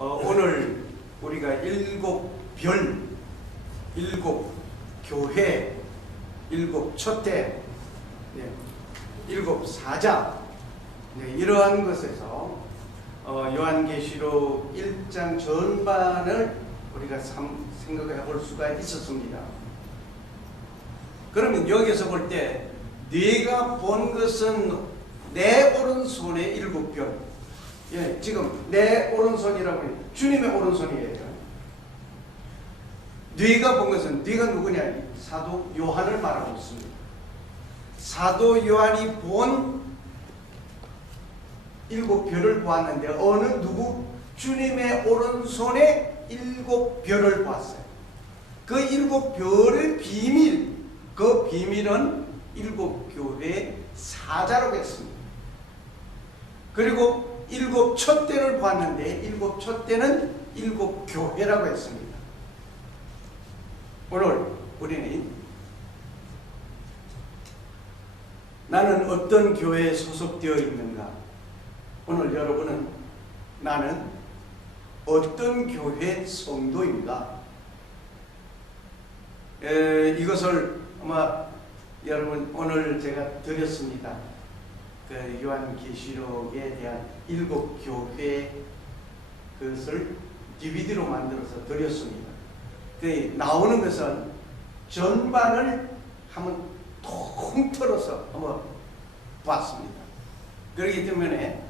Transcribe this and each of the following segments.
오늘 우리가 일곱 별, 일곱 교회, 일곱 촛대, 일곱 사자, 이러한 것에서 요한계시록 1장 전반을 우리가 생각해 볼 수가 있었습니다. 그러면 여기서 볼 때 네가 본 것은 내 오른손에 일곱 별. 지금 내 오른손이라고 해요. 주님의 오른손이에요. 네가 본 것은, 네가 누구냐? 사도 요한을 말하고 있습니다. 사도 요한이 본 일곱 별을 보았는데 어느 누구? 주님의 오른손에 일곱 별을 보았어요. 그 일곱 별의 비밀, 그 비밀은 일곱 교회의 사자라고 했습니다. 그리고 일곱 촛대를 보았는데 일곱 촛대는 일곱 교회라고 했습니다. 오늘 우리는 나는 어떤 교회에 소속되어 있는가? 오늘 여러분은 나는 어떤 교회 성도인가? 이것을 아마 여러분 오늘 제가 드렸습니다. 그 요한계시록에 대한 일곱 교회 그것을 DVD로 만들어서 드렸습니다. 그 나오는 것은 전반을 한번 통틀어서 한번 봤습니다. 그렇기 때문에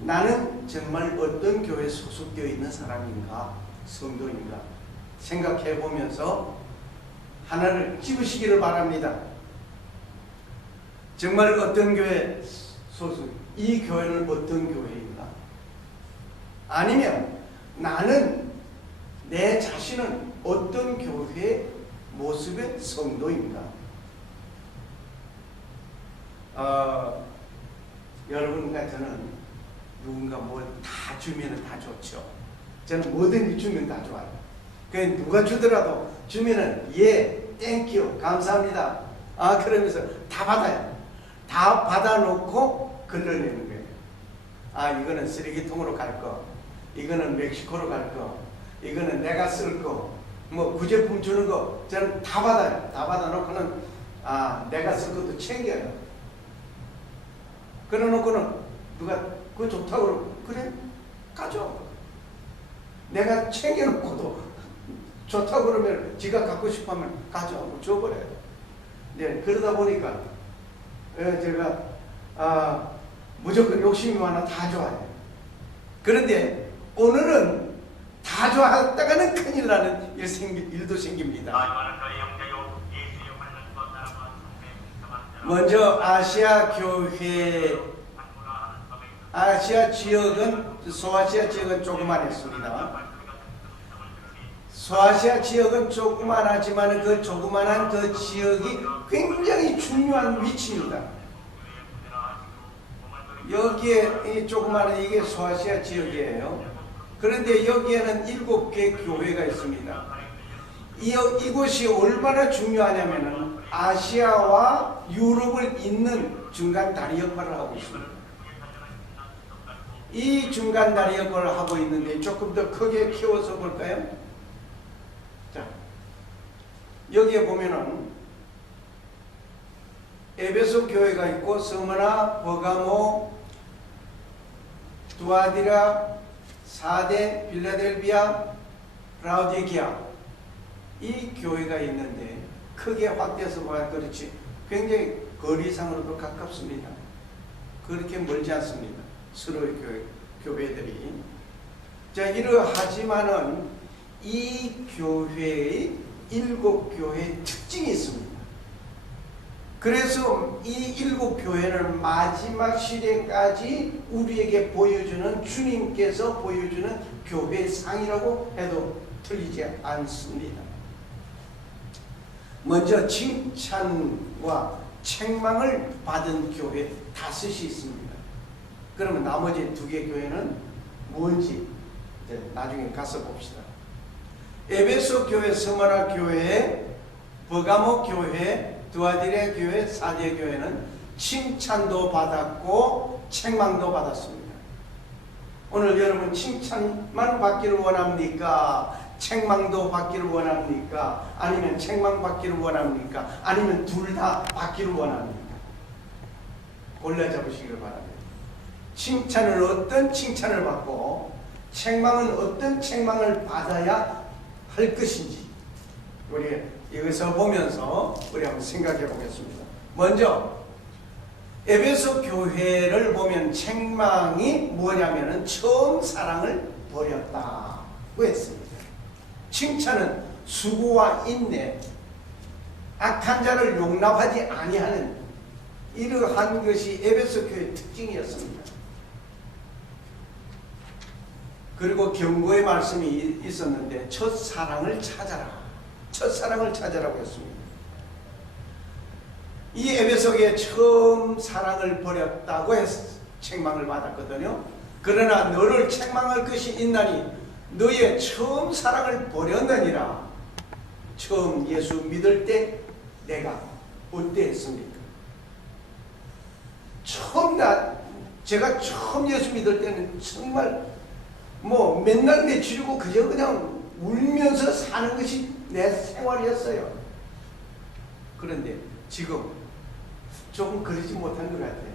나는 정말 어떤 교회에 소속되어 있는 사람인가, 성도인가 생각해 보면서 하나를 찍으시기를 바랍니다. 정말 어떤 교회 소속, 이 교회는 어떤 교회인가? 아니면 나는 내 자신은 어떤 교회의 모습의 성도인가? 여러분과 저는 누군가 뭐 다 주면 다 좋죠. 저는 뭐든지 주면 다 좋아요. 그냥 누가 주더라도 주면은 땡큐, 감사합니다. 그러면서 다 받아요. 다 받아놓고 걸러내는 거예요. 이거는 쓰레기통으로 갈 거, 이거는 멕시코로 갈 거, 이거는 내가 쓸 거, 뭐 구제품 주는 거 저는 다 받아요. 다 받아놓고는 내가 쓸 것도 챙겨요. 그래놓고는 누가 그거 좋다고 그러고 그래? 가져. 내가 챙겨놓고도 좋다고 그러면 지가 갖고 싶으면 가져. 줘버려요. 그러다 보니까 제가 무조건 욕심이 많아 다 좋아해요. 그런데 오늘은 다 좋아하다가는 큰일 나는 일도 생깁니다. 먼저 아시아 지역은, 소아시아 지역은 조그만했습니다. 소아시아 지역은 조그만하지만 그 조그만한 그 지역이 굉장히 중요한 위치입니다. 여기에 이 조그만한 이게 소아시아 지역이에요. 그런데 여기에는 7개 교회가 있습니다. 이곳이 얼마나 중요하냐면은 아시아와 유럽을 잇는 중간 다리 역할을 하고 있습니다. 이 중간 다리 역할을 하고 있는데 조금 더 크게 키워서 볼까요? 자, 여기에 보면은 에베소 교회가 있고 스무나, 버가모, 두아디라, 사데, 빌라델비아, 라우디게아 이 교회가 있는데 크게 확대해서 보면 그렇지 굉장히 거리상으로도 가깝습니다. 그렇게 멀지 않습니다. 서로의 교회들이. 자, 이러하지만은 이 교회의 7교회의 특징이 있습니다. 그래서 이 7교회는 마지막 시대까지 우리에게 보여주는, 주님께서 보여주는 교회상이라고 해도 틀리지 않습니다. 먼저 칭찬과 책망을 받은 교회 5이 있습니다. 그러면 나머지 2개 교회는 뭔지 나중에 가서 봅시다. 에베소 교회, 스무나 교회, 버가모 교회, 두아디라 교회, 사데 교회는 칭찬도 받았고 책망도 받았습니다. 오늘 여러분 칭찬만 받기를 원합니까? 책망도 받기를 원합니까? 아니면 책망 받기를 원합니까? 아니면 둘 다 받기를 원합니까? 골라 잡으시기를 바랍니다. 칭찬을 어떤 칭찬을 받고 책망은 어떤 책망을 받아야 할 것인지 우리 이것을 보면서 우리 한번 생각해 보겠습니다. 먼저 에베소 교회를 보면 책망이 뭐냐면은 처음 사랑을 버렸다고 했습니다. 칭찬은 수고와 인내, 악한 자를 용납하지 아니하는 이러한 것이 에베소 교회의 특징이었습니다. 그리고 경고의 말씀이 있었는데 첫사랑을 찾아라. 첫사랑을 찾아라고 했습니다. 이 에베소에 처음 사랑을 버렸다고 해서 책망을 받았거든요. 그러나 너를 책망할 것이 있나니 너의 처음 사랑을 버렸느니라. 처음 예수 믿을 때 내가 어땠습니까? 제가 처음 예수 믿을 때는 정말 뭐 맨날 며칠이고 그냥 울면서 사는 것이 내 생활이었어요. 그런데 지금 조금 그러지 못한 것 같아요.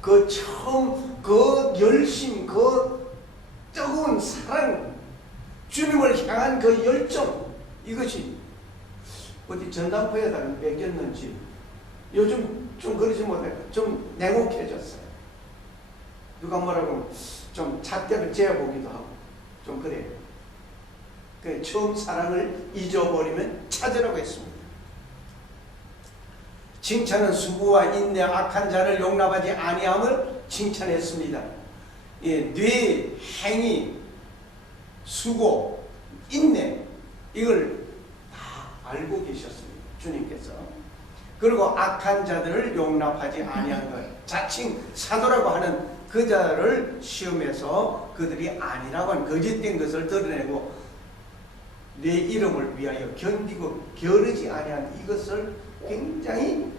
그 처음 그 열심, 그 뜨거운 사랑, 주님을 향한 그 열정, 이것이 어디 전당포에다가 뺏겼는지 요즘 좀 그러지 못해요. 좀 냉혹해졌어요. 누가 뭐라고 좀 잣대를 재보기도 하고 좀 그래요. 그 처음 사랑을 잊어버리면 찾으라고 했습니다. 칭찬은 수고와 인내, 악한 자를 용납하지 아니함을 칭찬했습니다. 예, 뇌, 행위, 수고, 인내 이걸 다 알고 계셨습니다. 주님께서. 그리고 악한 자들을 용납하지 아니한 것, 자칭 사도라고 하는 그 자를 시험해서 그들이 아니라고 하는 거짓된 것을 드러내고 내 이름을 위하여 견디고 겨루지 아니한 이것을 굉장히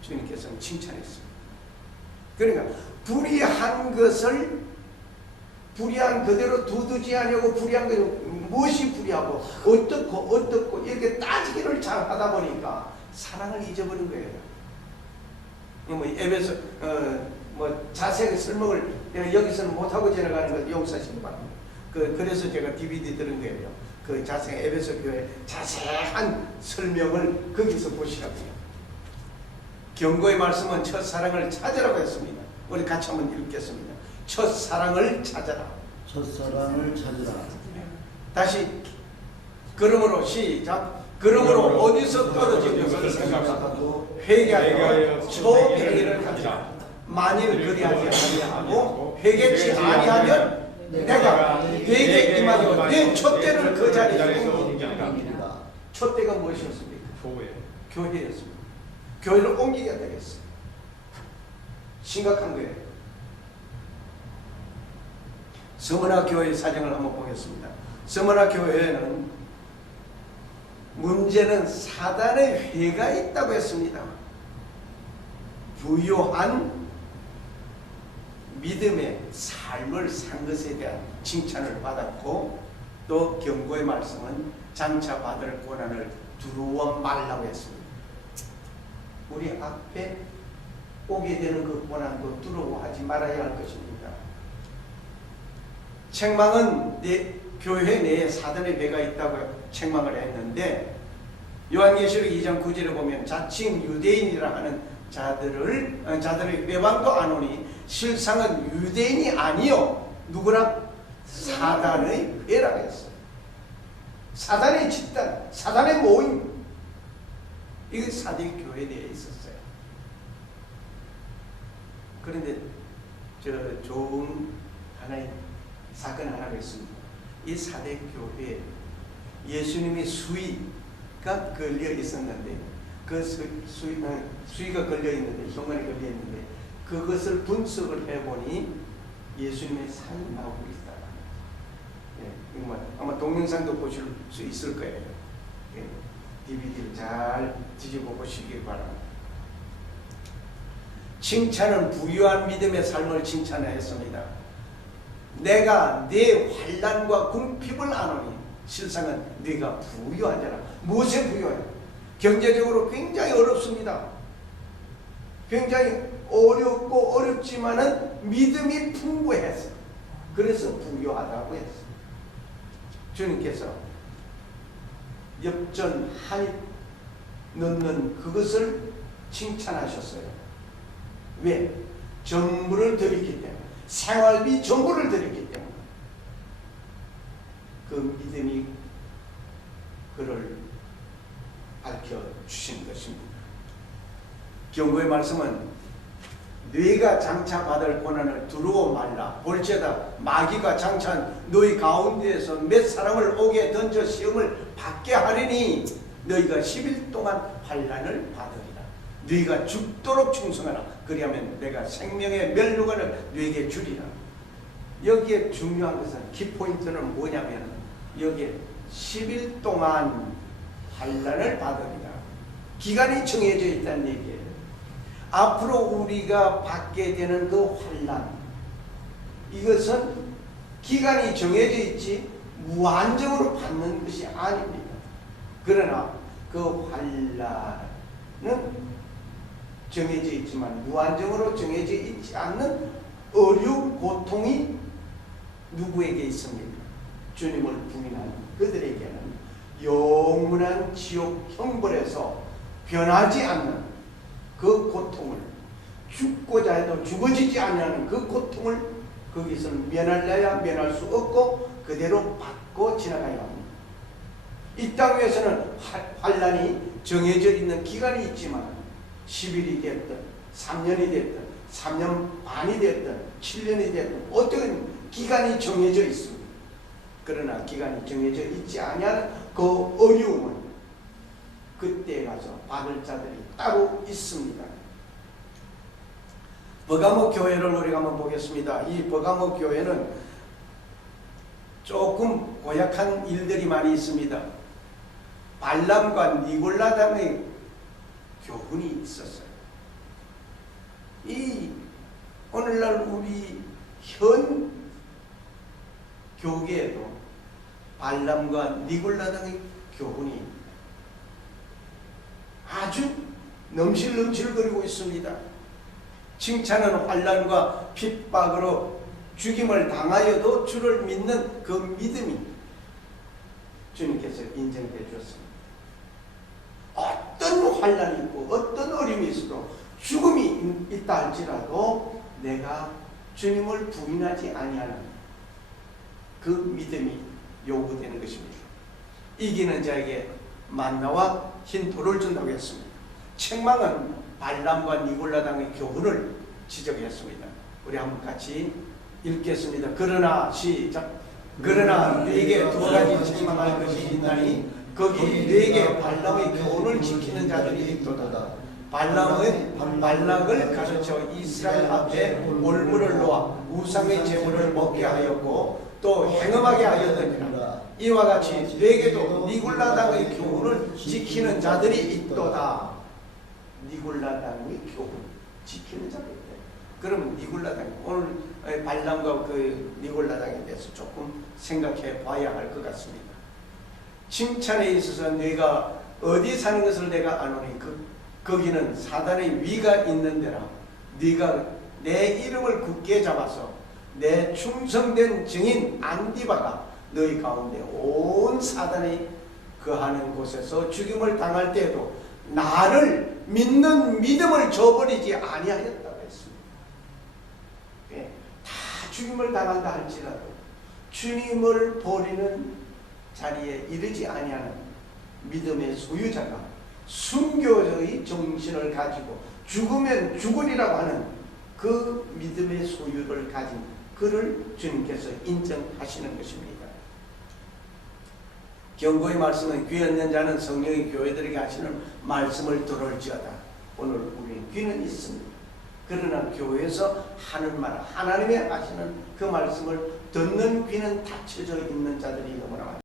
주님께서는 칭찬했습니다. 그러니까 불의한 것을 불의한 그대로 두두지 않으려고 불의한 것을 무엇이 불의하고 어떻고 이렇게 따지기를 잘 하다 보니까 사랑을 잊어버린 거예요. 뭐 에베소 자세하게 설명을 내가 여기서는 못하고 지나가는 걸 용서하시기 바랍니다. 그래서 제가 DVD 들은 거예요. 그 자세한 에베소 교회 자세한 설명을 거기서 보시라고요. 경고의 말씀은 첫사랑을 찾으라고 했습니다. 우리 같이 한번 읽겠습니다. 첫사랑을 찾아라. 첫사랑을 찾으라. 다시 그러므로 시작. 그러므로 어디서 떨어진 것을 생각하고 회개하여 초회개를 하자. 만일 그리하지 아니하고 회개치 아니하면 내가 회개에 임하여 내 촛대를 그 자리에 옮깁니다. 촛대가 무엇이었습니까? 교회였습니다. 교회를 옮기게 되겠어요. 심각한 거예요. 서머나 교회의 사정을 한번 보겠습니다. 서머나 교회에는 문제는 사단의 회가 있다고 했습니다. 부요한 믿음의 삶을 산 것에 대한 칭찬을 받았고 또 경고의 말씀은 장차 받을 고난을 두려워 말라고 했습니다. 우리 앞에 오게 되는 그 고난도 두려워하지 말아야 할 것입니다. 책망은 교회 내에 사단의 배가 있다고 책망을 했는데 요한계시록 2장 9절에 보면 자칭 유대인이라 하는 자들의 외방도 안 오니 실상은 유대인이 아니요 누구랑? 사단의 배라고 했어요. 사단의 집단, 사단의 모임, 이게 사대 교회 내에 있었어요. 그런데 좋은 하나의 사건 하나가 있습니다. 이 사대 교회에 예수님의 수위가 걸려 있었는데 그 수위가 걸려 있는데 흉관이 걸려 있는데 그것을 분석을 해보니 예수님의 살이 나오고 있다. 예, 아마 동영상도 보실 수 있을 거예요. 예, DVD를 잘 뒤집어 보시기 바랍니다. 칭찬은 부유한 믿음의 삶을 칭찬했습니다. 내가 네 환난과 궁핍을 아노니 실상은 네가 부유하잖아. 무엇에 부유해? 경제적으로 굉장히 어렵습니다. 굉장히 어렵고 어렵지만은 믿음이 풍부해서 그래서 부유하다고 했어. 주님께서 엽전 한입 넣는 그것을 칭찬하셨어요. 왜? 전부를 드렸기 때문에, 생활비 전부를 드렸기 때문에 그 믿음이 그를 밝혀주신 것입니다. 경고의 말씀은 너희가 장차 받을 고난을 두려워 말라. 볼지어다 마귀가 장차 너희 가운데에서 몇 사람을 옥에 던져 시험을 받게 하리니 너희가 10일 동안 환난을 받으리라. 너희가 죽도록 충성하라. 그리하면 내가 생명의 멸류관을 너희에게 주리라. 여기에 중요한 것은 키포인트는 뭐냐면 여기에 10일 동안 환난을 받으리라. 기간이 정해져 있다는 얘기예요. 앞으로 우리가 받게 되는 그 환난, 이것은 기간이 정해져 있지 무한정으로 받는 것이 아닙니다. 그러나 그 환난은 정해져 있지만 무한정으로 정해져 있지 않는 어려운 고통이 누구에게 있습니까? 주님을 부인한 그들에게는 영원한 지옥 형벌에서 변하지 않는 그 고통을, 죽고자 해도 죽어지지 않는 그 고통을 거기서 면할래야 면할 수 없고 그대로 받고 지나가야 합니다. 이 땅에서는 환난이 정해져 있는 기간이 있지만 10일이 됐든 3년이 됐든 3년 반이 됐든 7년이 됐든 어떤 기간이 정해져 있습니다. 그러나 기간이 정해져 있지 않은 그 어려움은 그때 가서 받을 자들이 따로 있습니다. 버가모 교회를 우리가 한번 보겠습니다. 이 버가모 교회는 조금 고약한 일들이 많이 있습니다. 발람과 니골라당의 교훈이 있었어요. 이 오늘날 우리 현 교계에도 발람과 니골라당의 교훈이 아주 넘실넘실거리고 있습니다. 칭찬은 환난과 핍박으로 죽임을 당하여도 주를 믿는 그 믿음이 주님께서 인정해 주셨습니다. 어떤 환난이 있고 어떤 어려움이 있어도 죽음이 있다 할지라도 내가 주님을 부인하지 아니하는 그 믿음이 요구되는 것입니다. 이기는 자에게 만나와 흰 돌을 준다고 했습니다. 책망은 발람과 니골라당의 교훈을 지적했습니다. 우리 한번 같이 읽겠습니다. 그러나 시작. 그러나 네게 두 가지 책망할 것이 있나니 거기 네게 발람의 교훈을 지키는 자들이 있도다. 발람은 발락을 가르쳐 이스라엘 앞에 올무를 놓아 우상의 제물을 먹게 하였고 또 행음하게 하였느니라. 이와 같이 네게도 니골라당의 교훈을 지키는 자들이 있도다. 니골라당의 교훈 지키는 자들이 있다. 그럼 니골라당, 오늘 발람과 그 니골라당에 대해서 조금 생각해 봐야 할 것 같습니다. 칭찬에 있어서 내가 어디 사는 것을 내가 아노니 거기는 사단의 위가 있는 데라. 네가 내 이름을 굳게 잡아서 내 충성된 증인 안디바가 너희 가운데 온 사단이 거하는 곳에서 죽임을 당할 때에도 나를 믿는 믿음을 저버리지 아니하였다고 했습니다. 예, 다 죽임을 당한다 할지라도 주님을 버리는 자리에 이르지 아니하는 믿음의 소유자가 순교의 정신을 가지고 죽으면 죽으리라고 하는 그 믿음의 소유를 가진 그를 주님께서 인정하시는 것입니다. 경고의 말씀은 귀 없는 자는 성령의 교회들에게 하시는 말씀을 들을지어다. 오늘 우리는 귀는 있습니다. 그러나 교회에서 하는 말, 하나님의 하시는 그 말씀을 듣는 귀는 닫혀져 있는 자들이 너무나 많습니다.